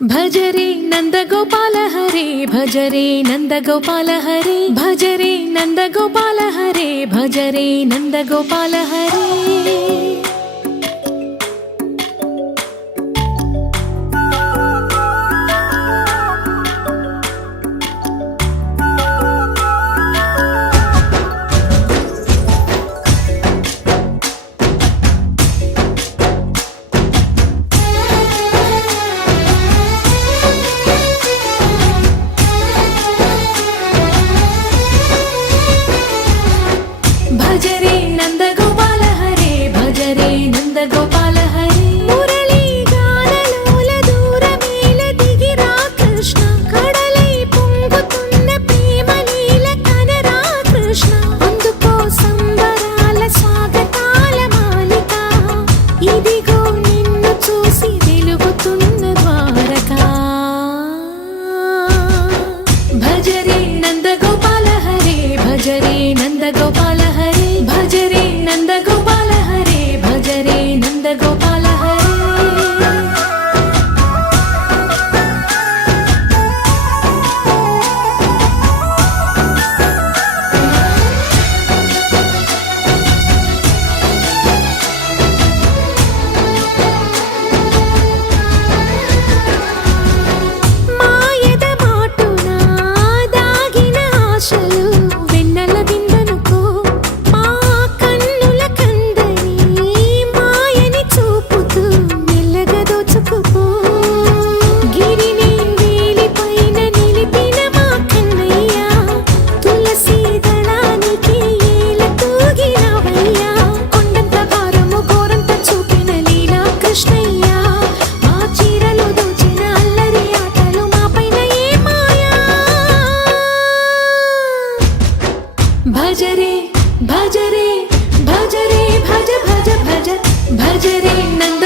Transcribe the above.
भज रे नंद गोपाल हरे भज रे नंद गोपाल हरे भज रे नंद गोपाल हरे भज रे नंद गोपाल हरे। भज रे नंद गोपाल हरे भज रे नंद गोपाल हरे मुरली गानलोल दूरमेल दिगिरा कृष्ण कड़लै పొంగుతున్న ప్రేమ లీల కనరా కృష్ణ అందుకో సంబరాల స్వాగతాల మాలిక ఇదిగో నిన్ను చూసి వెలుగుతున్న ద్వారకా। భజ రే నంద గోపాల హరే భజ రే నంద గోపాల హరే भज रे नंद गोपाल हरे भज रे नंद गोपाल हरे। మాయద మాటున దాగిన ఆశలు వెన్నెల విందనుకో మా కన్నుల కందని మాయని చూపుతూ మెల్లగా దోచుకుపో గిరిని వేలిపైన నిలిపిన మా కన్నయ్య తులసి దళానికి ఏల తూగినవయ్యా కొండంత భారము గోరంత చూపిన లీలా కృష్ణయ్య మా చీరలు దోచిన అల్లరి ఆటలు మాపైన ఏ మాయా। भज रे भज रे भज रे भज भज भज भज रे नंद